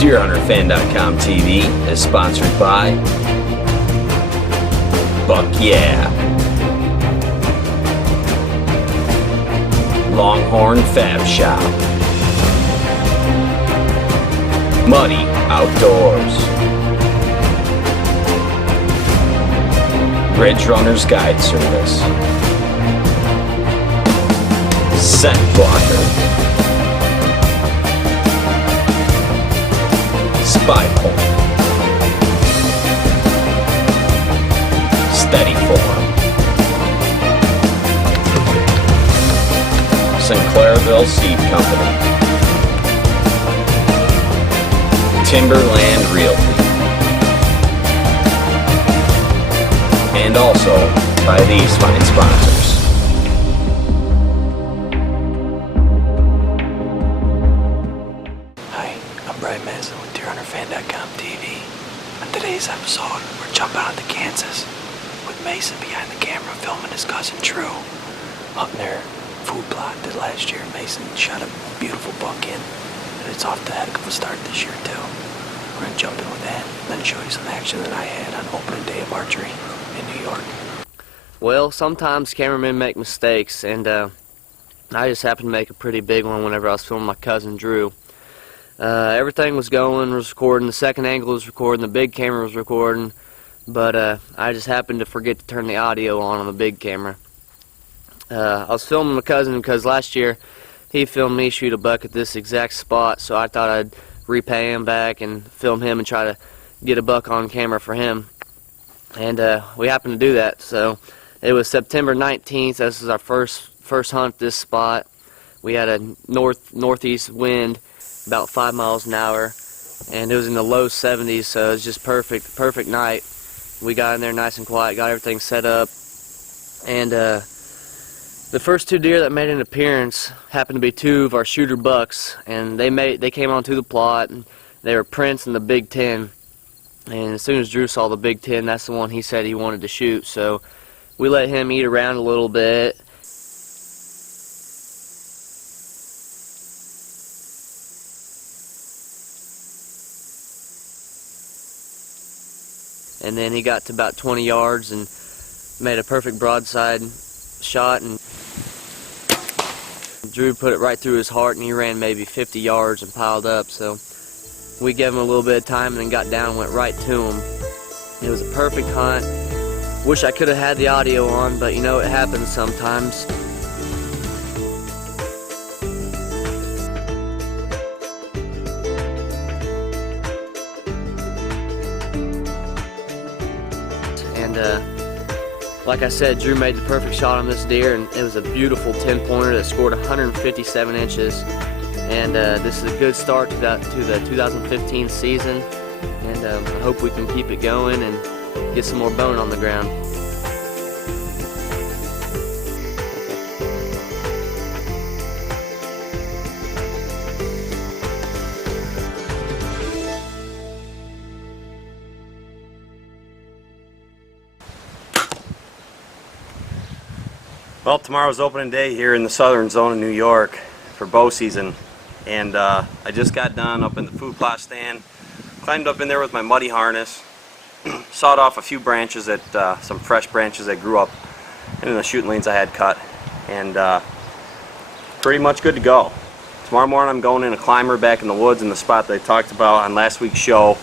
DeerHunterFan.com TV is sponsored by Buck Yeah, Longhorn Fab Shop, Muddy Outdoors, Ridge Runners Guide Service, Scent Blocker, Spy Point, Steady Form, Sinclairville Seed Company, Timberland Realty, and also by these fine sponsors. With DeerHunterFan.com TV. On today's episode, we're jumping onto Kansas with Mason behind the camera filming his cousin Drew out in their food plot that last year Mason shot a beautiful buck in, and it's off the heck of a start this year too. We're going to jump in with that and then show you some action that I had on opening day of archery in New York. Well, sometimes cameramen make mistakes, and I just happened to make a pretty big one whenever I was filming my cousin Drew. Everything was recording, the second angle was recording, the big camera was recording, but I just happened to forget to turn the audio on the big camera. I was filming my cousin because last year he filmed me shoot a buck at this exact spot, so I thought I'd repay him back and film him and try to get a buck on camera for him. And we happened to do that. So it was September 19th. This is our first hunt this spot. We had a northeast wind, about 5 miles an hour, and it was in the low 70s, so it was just perfect night. We got in there nice and quiet, got everything set up, and the first two deer that made an appearance happened to be two of our shooter bucks, and they came onto the plot, and they were Prince and the Big 10. And as soon as Drew saw the Big 10, that's the one he said he wanted to shoot, so we let him eat around a little bit. And then he got to about 20 yards and made a perfect broadside shot, and Drew put it right through his heart, and he ran maybe 50 yards and piled up. So we gave him a little bit of time and then got down and went right to him. It was a perfect hunt. Wish I could have had the audio on, but you know, it happens sometimes. And like I said, Drew made the perfect shot on this deer, and it was a beautiful 10-pointer that scored 157 inches. And this is a good start to the 2015 season, and I hope we can keep it going and get some more bone on the ground. Well, tomorrow's opening day here in the southern zone of New York for bow season, and I just got done up in the food plot stand, climbed up in there with my muddy harness, sawed off a few branches some fresh branches that grew up in the shooting lanes I had cut, and pretty much good to go. Tomorrow morning I'm going in a climber back in the woods in the spot that I talked about on last week's show,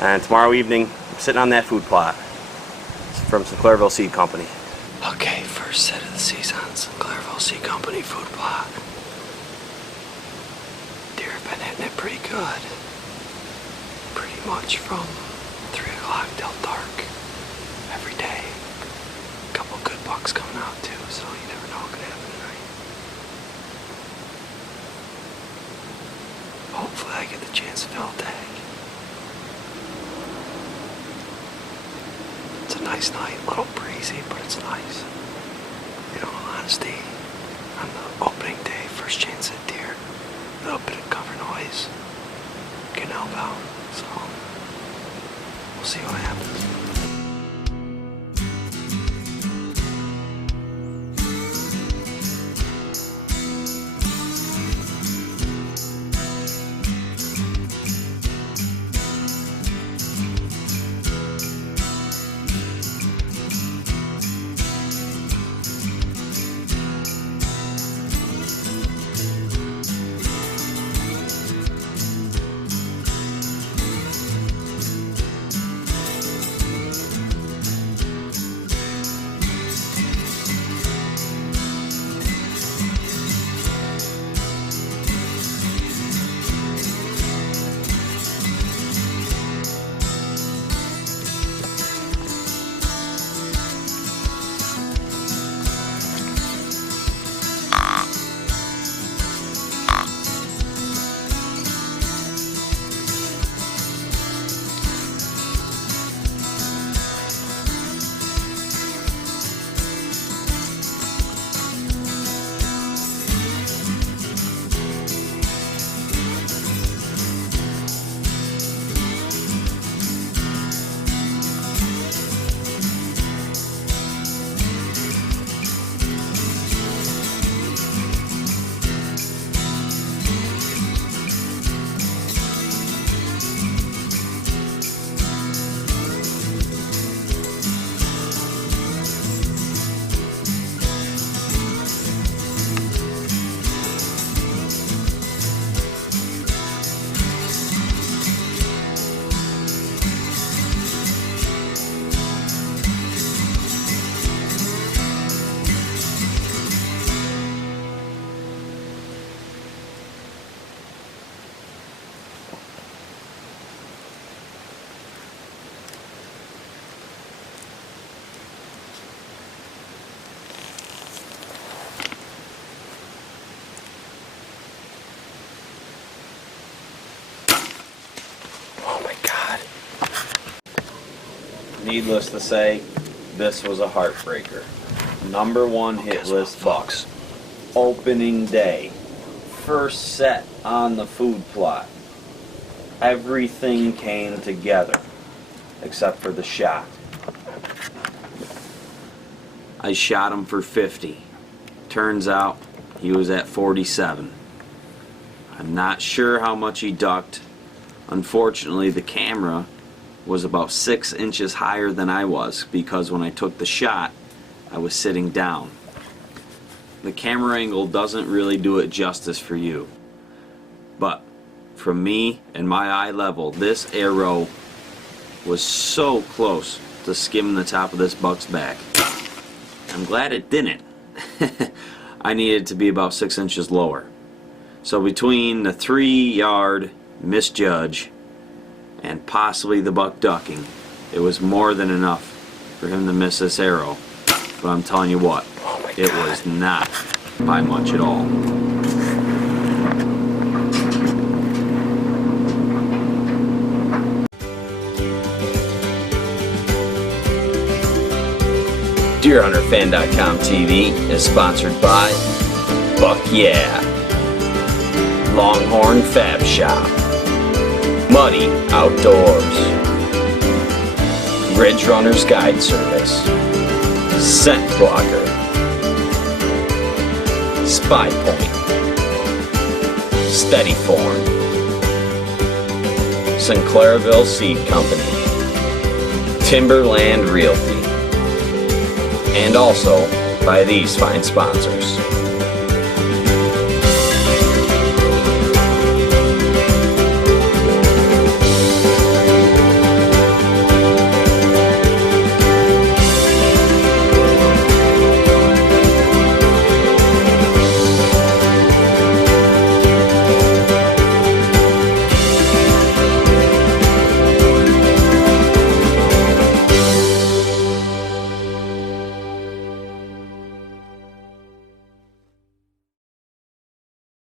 and tomorrow evening I'm sitting on that food plot from Sinclairville Seed Company. Okay, first set of the season, Sinclairville Seed Company food plot. Deer have been hitting it pretty good. Pretty much from 3 o'clock till dark every day. A couple good bucks coming out too, so you never know what could happen tonight. Hopefully I get the chance to fill a tag. It's a nice night, a little breezy, but it's nice. In all honesty, on the opening day, first chance at deer, a little bit of cover noise can help out, so we'll see what happens. needless to say, this was a heartbreaker. #1 hit list buck. Opening day. First set on the food plot. Everything came together except for the shot. I shot him for 50. Turns out he was at 47. I'm not sure how much he ducked. Unfortunately, the camera was about 6 inches higher than I was, because when I took the shot, I was sitting down. The camera angle doesn't really do it justice for you. But from me and my eye level, this arrow was so close to skimming the top of this buck's back. I'm glad it didn't. I needed to be about 6 inches lower. So between the 3-yard misjudge and possibly the buck ducking, it was more than enough for him to miss this arrow. But I'm telling you what, it was not by much at all. DeerHunterFan.com TV is sponsored by Buck Yeah, Longhorn Fab Shop, Muddy Outdoors, Ridge Runner's Guide Service, Scent Blocker, Spy Point, Steady Form, Sinclairville Seed Company, Timberland Realty, and also by these fine sponsors.